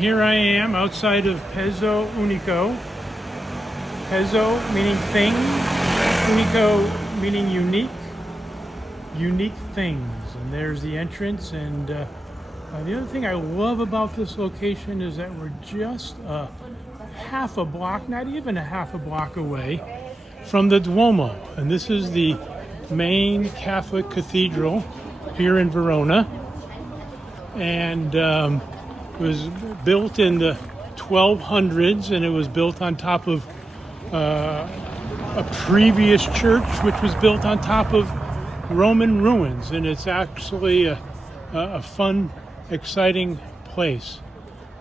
here I am outside of Pezzounico. Pezzo meaning thing, unico meaning unique things. And there's the entrance. And the other thing I love about this location is that we're just half a block, not even a half a block away from the Duomo. And this is the main Catholic cathedral here in Verona. And it was built in the 1200s, and it was built on top of a previous church, which was built on top of Roman ruins. And it's actually a fun, exciting place.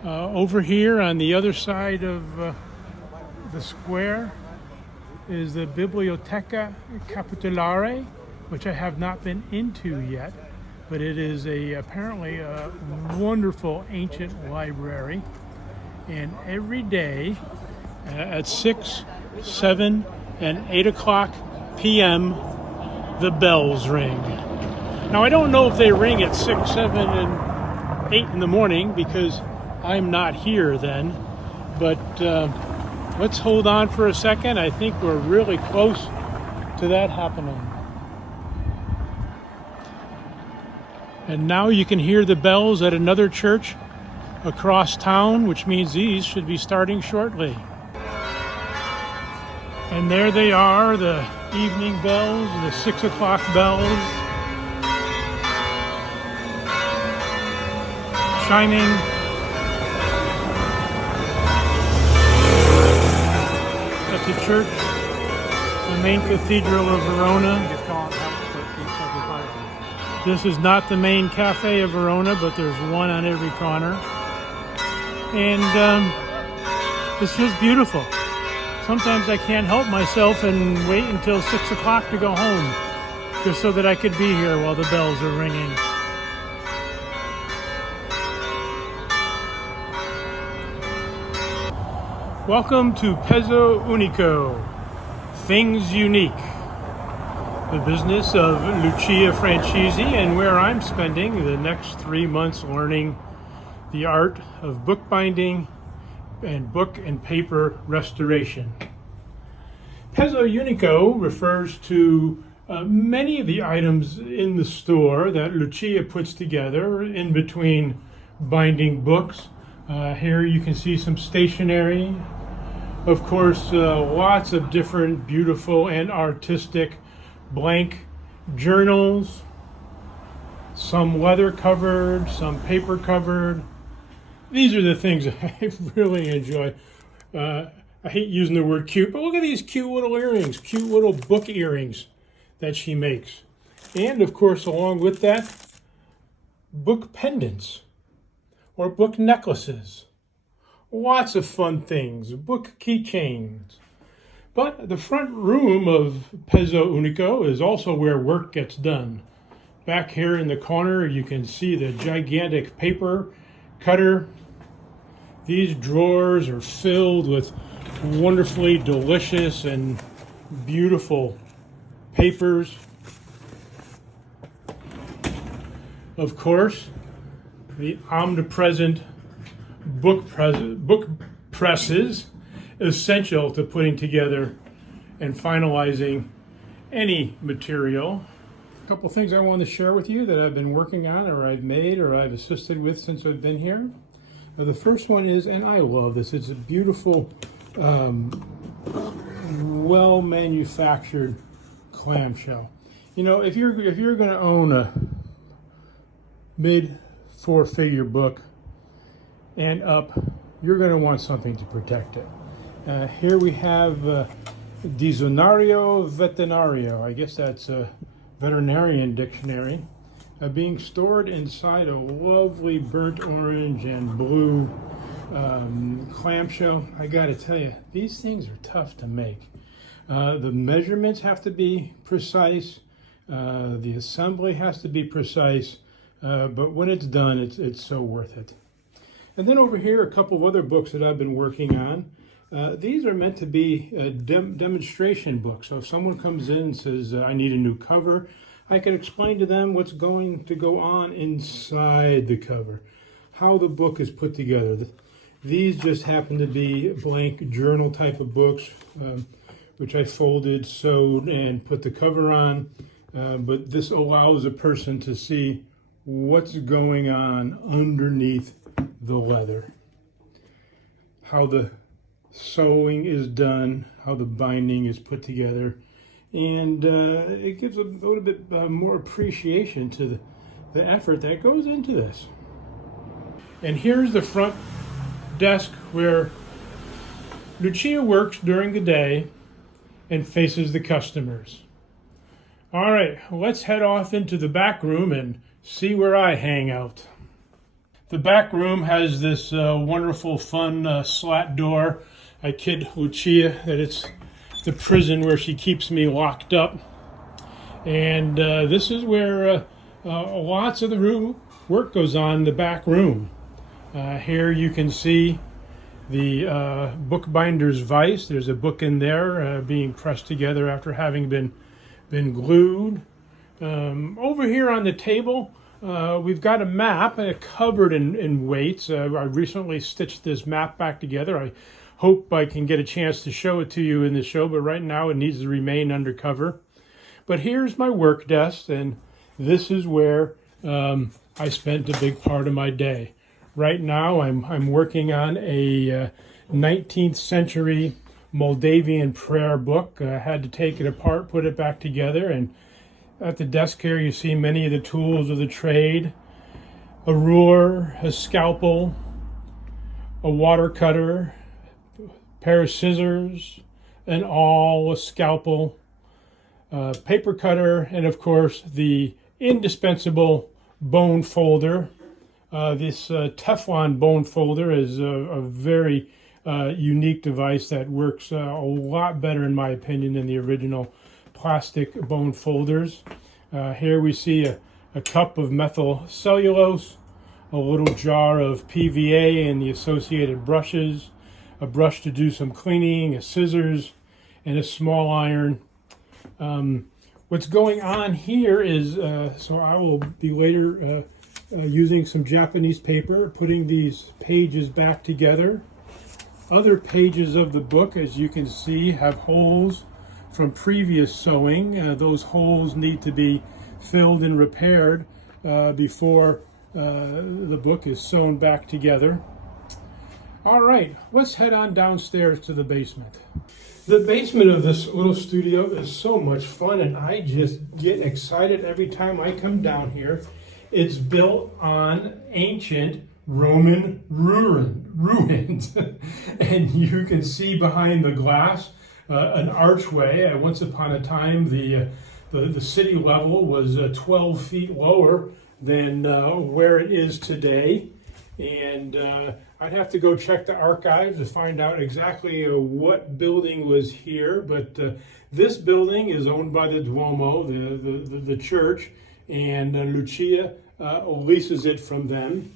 Over here on the other side of the square is the Biblioteca Capitolare, which I have not been into yet, but it is apparently a wonderful ancient library. And every day at 6, 7, and 8 o'clock p.m. the bells ring. Now I don't know if they ring at 6, 7, and 8 in the morning because I'm not here then, but let's hold on for a second. I think we're really close to that happening. And now you can hear the bells at another church across town, which means these should be starting shortly. And there they are, the evening bells, the 6 o'clock bells, chiming. At the church, the main cathedral of Verona. This is not the main cafe of Verona, but there's one on every corner. And it's just beautiful. Sometimes I can't help myself and wait until 6 o'clock to go home, just so that I could be here while the bells are ringing. Welcome to Pezzounico, things unique. The business of Lucia Francesi, and where I'm spending the next 3 months learning the art of bookbinding and book and paper restoration. Pezzounico refers to many of the items in the store that Lucia puts together in between binding books. Here you can see some stationery. Of course, lots of different beautiful and artistic blank journals, some leather covered, some paper covered. These are the things I really enjoy. I hate using the word cute, but look at these cute little earrings, cute little book earrings that she makes. And of course, along with that, book pendants or book necklaces. Lots of fun things, book keychains. But the front room of Pezzounico is also where work gets done. Back here in the corner, you can see the gigantic paper cutter. These drawers are filled with wonderfully delicious and beautiful papers. Of course, the omnipresent book presses, essential to putting together and finalizing any material. A couple things I want to share with you that I've been working on, or I've made, or I've assisted with since I've been here. The first one is, and I love this, it's a beautiful, well-manufactured clamshell. You know, if you're going to own a mid-4-figure book and up, you're going to want something to protect it. Here we have Dizionario Veterinario. I guess that's a veterinarian dictionary. Being stored inside a lovely burnt orange and blue clamshell. I got to tell you, these things are tough to make. The measurements have to be precise. The assembly has to be precise. But when it's done, it's so worth it. And then over here, a couple of other books that I've been working on. These are meant to be demonstration books. So if someone comes in and says, I need a new cover, I can explain to them what's going to go on inside the cover, how the book is put together. These just happen to be blank journal type of books, which I folded, sewed, and put the cover on. But this allows a person to see what's going on underneath the leather. How the sewing is done, how the binding is put together. And it gives a little bit more appreciation to the effort that goes into this. And here's the front desk where Lucia works during the day and faces the customers. All right, let's head off into the back room and see where I hang out. The back room has this wonderful, fun slat door. I kid Lucia that it's the prison where she keeps me locked up. And this is where lots of the work goes on in the back room. Here you can see the bookbinder's vise. There's a book in there being pressed together after having been glued. Over here on the table, we've got a map covered in weights. I recently stitched this map back together. I hope I can get a chance to show it to you in the show, but right now it needs to remain undercover. But here's my work desk, and this is where I spent a big part of my day. Right now I'm working on a 19th century Moldavian prayer book. I had to take it apart, put it back together, and at the desk here you see many of the tools of the trade. A ruler, a scalpel, a water cutter, pair of scissors, an awl, a scalpel, paper cutter, and of course the indispensable bone folder. This Teflon bone folder is a very unique device that works a lot better, in my opinion, than the original plastic bone folders. Here we see a cup of methyl cellulose, a little jar of PVA and the associated brushes, a brush to do some cleaning, a scissors, and a small iron. What's going on here is, so I will be later using some Japanese paper, putting these pages back together. Other pages of the book, as you can see, have holes from previous sewing. Those holes need to be filled and repaired before the book is sewn back together. All right, let's head on downstairs to the basement. The basement of this little studio is so much fun, and I just get excited every time I come down here. It's built on ancient Roman ruins. And you can see behind the glass an archway. Once upon a time, the city level was 12 feet lower than where it is today. And I'd have to go check the archives to find out exactly what building was here. But this building is owned by the Duomo, the church, and Lucia leases it from them.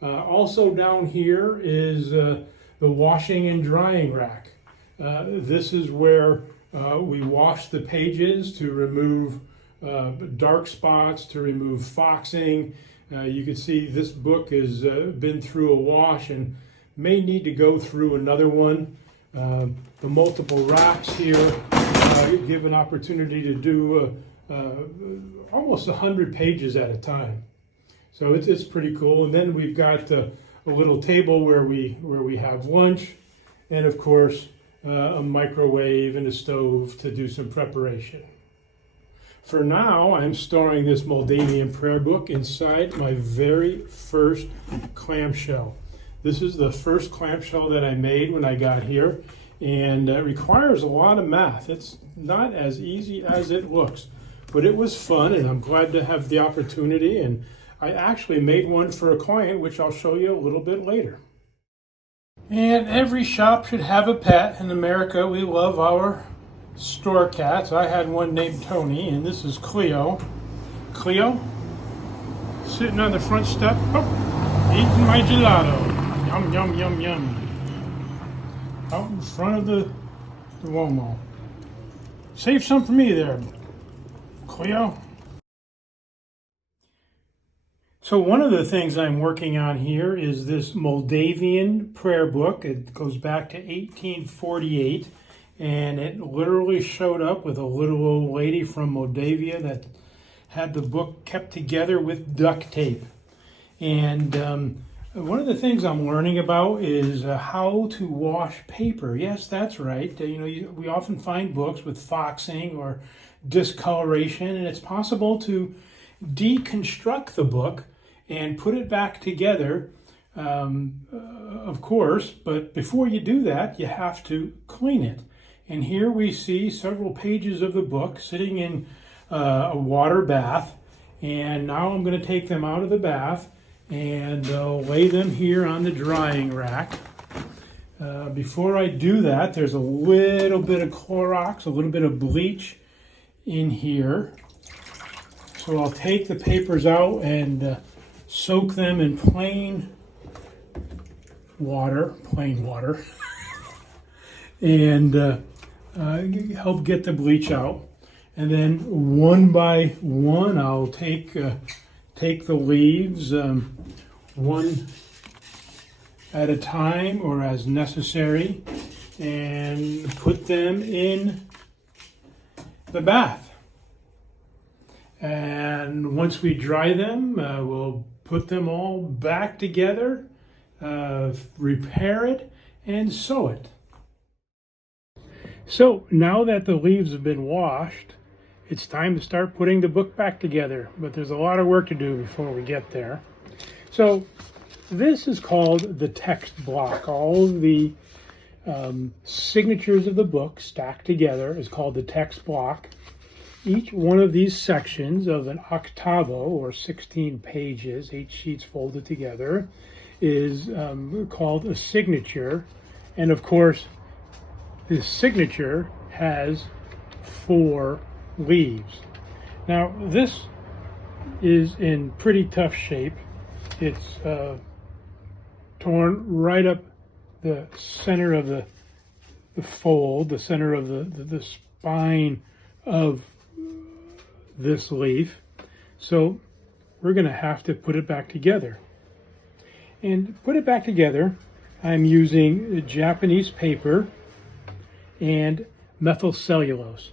Also down here is the washing and drying rack. This is where we wash the pages to remove dark spots, to remove foxing. You can see this book has been through a wash and may need to go through another one. The multiple racks here give an opportunity to do almost 100 pages at a time. So it's pretty cool. And then we've got a little table where we have lunch, and of course a microwave and a stove to do some preparation. For now, I'm storing this Moldavian prayer book inside my very first clamshell. This is the first clamshell that I made when I got here, and it requires a lot of math. It's not as easy as it looks, but it was fun, and I'm glad to have the opportunity. And I actually made one for a client, which I'll show you a little bit later. And every shop should have a pet. In America, we love our store cats. I had one named Tony, and this is Cleo. Cleo, sitting on the front step, eating my gelato. Yum, yum, yum, yum. Out in front of the Duomo. Save some for me there, Cleo. So one of the things I'm working on here is this Moldavian prayer book. It goes back to 1848, and it literally showed up with a little old lady from Moldavia that had the book kept together with duct tape. And one of the things I'm learning about is how to wash paper. Yes, that's right. We often find books with foxing or discoloration, and it's possible to deconstruct the book and put it back together, of course, but before you do that, you have to clean it. And here we see several pages of the book sitting in a water bath, and now I'm going to take them out of the bath and lay them here on the drying rack. Before I do that, there's a little bit of Clorox, a little bit of bleach in here. So I'll take the papers out and soak them in plain water, and help get the bleach out. And then one by one, I'll take the leaves one at a time or as necessary and put them in the bath. And once we dry them, we'll put them all back together, repair it, and sew it. So now that the leaves have been washed, it's time to start putting the book back together, but there's a lot of work to do before we get there. So this is called the text block. All of the signatures of the book stacked together is called the text block. Each one of these sections of an octavo, or 16 pages, 8 sheets folded together, is called a signature. And of course, the signature has 4 leaves. Now, this is in pretty tough shape. It's torn right up the center of the fold, the center of the spine of this leaf. So we're going to have to put it back together. And to put it back together, I'm using Japanese paper and methyl cellulose.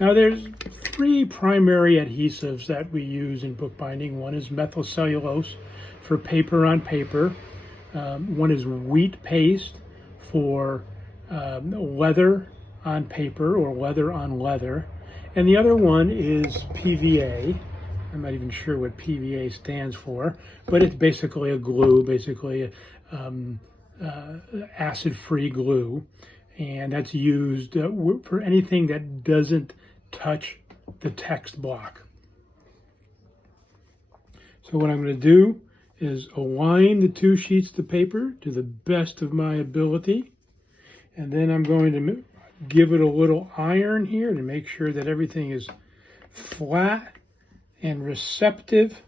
Now there's 3 primary adhesives that we use in bookbinding. One is methyl cellulose for paper on paper. One is wheat paste for leather on paper or leather on leather. And the other one is PVA. I'm not even sure what PVA stands for, but it's basically a glue, basically acid-free glue. And that's used for anything that doesn't touch the text block. So what I'm going to do is align the 2 sheets of paper to the best of my ability. And then I'm going to give it a little iron here to make sure that everything is flat and receptive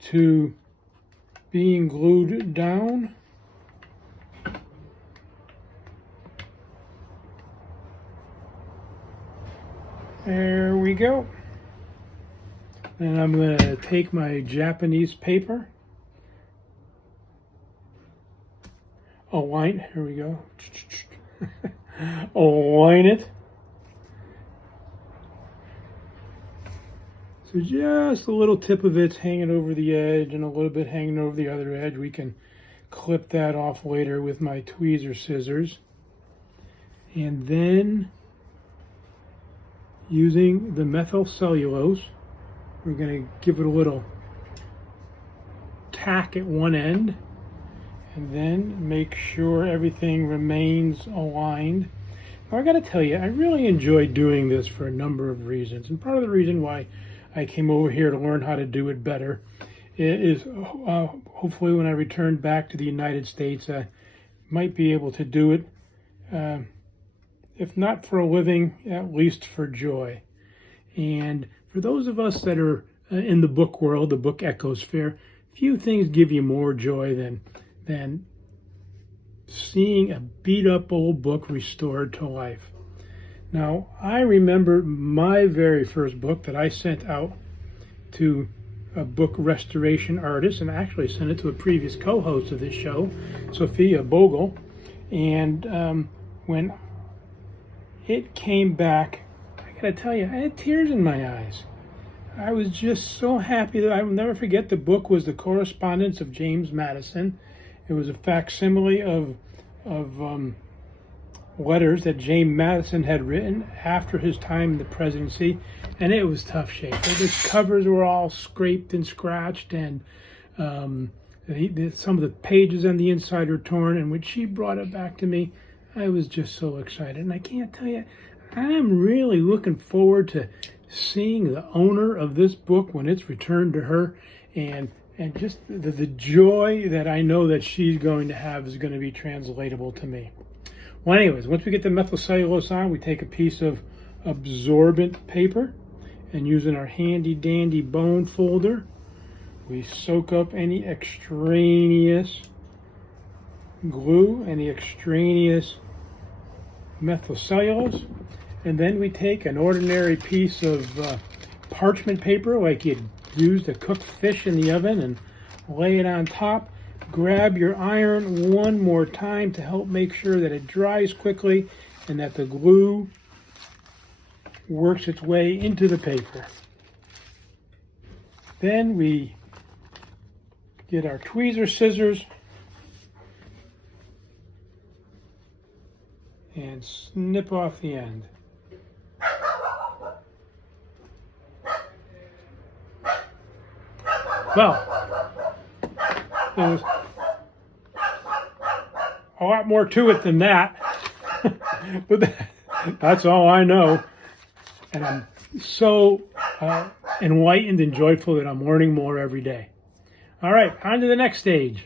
to being glued down. There we go. And I'm going to take my Japanese paper, align, here we go, align it. So just a little tip of it's hanging over the edge and a little bit hanging over the other edge. We can clip that off later with my tweezer scissors. And then using the methyl cellulose, we're going to give it a little tack at one end and then make sure everything remains aligned. Now, I got to tell you, I really enjoy doing this for a number of reasons. And part of the reason why I came over here to learn how to do it better is hopefully when I return back to the United States, I might be able to do it, if not for a living, at least for joy. And for those of us that are in the book world, the book ecosphere, few things give you more joy than seeing a beat-up old book restored to life. Now, I remember my very first book that I sent out to a book restoration artist, and I actually sent it to a previous co-host of this show, Sophia Bogle. And when it came back, I gotta tell you, I had tears in my eyes. I was just so happy that I will never forget. The book was The Correspondence of James Madison. It was a facsimile of letters that James Madison had written after his time in the presidency, and it was tough shape. The covers were all scraped and scratched, and some of the pages on the inside were torn. And when she brought it back to me, I was just so excited. And I can't tell you, I'm really looking forward to seeing the owner of this book when it's returned to her, and just the joy that I know that she's going to have is going to be translatable to me. Well, anyways, once we get the methylcellulose on, we take a piece of absorbent paper, and using our handy dandy bone folder, we soak up any extraneous glue, any extraneous methylcellulose, and then we take an ordinary piece of parchment paper like you'd use to cook fish in the oven and lay it on top. Grab your iron one more time to help make sure that it dries quickly and that the glue works its way into the paper. Then we get our tweezer scissors and snip off the end. Well, there's a lot more to it than that, but that's all I know. And I'm so enlightened and joyful that I'm learning more every day. All right, on to the next stage.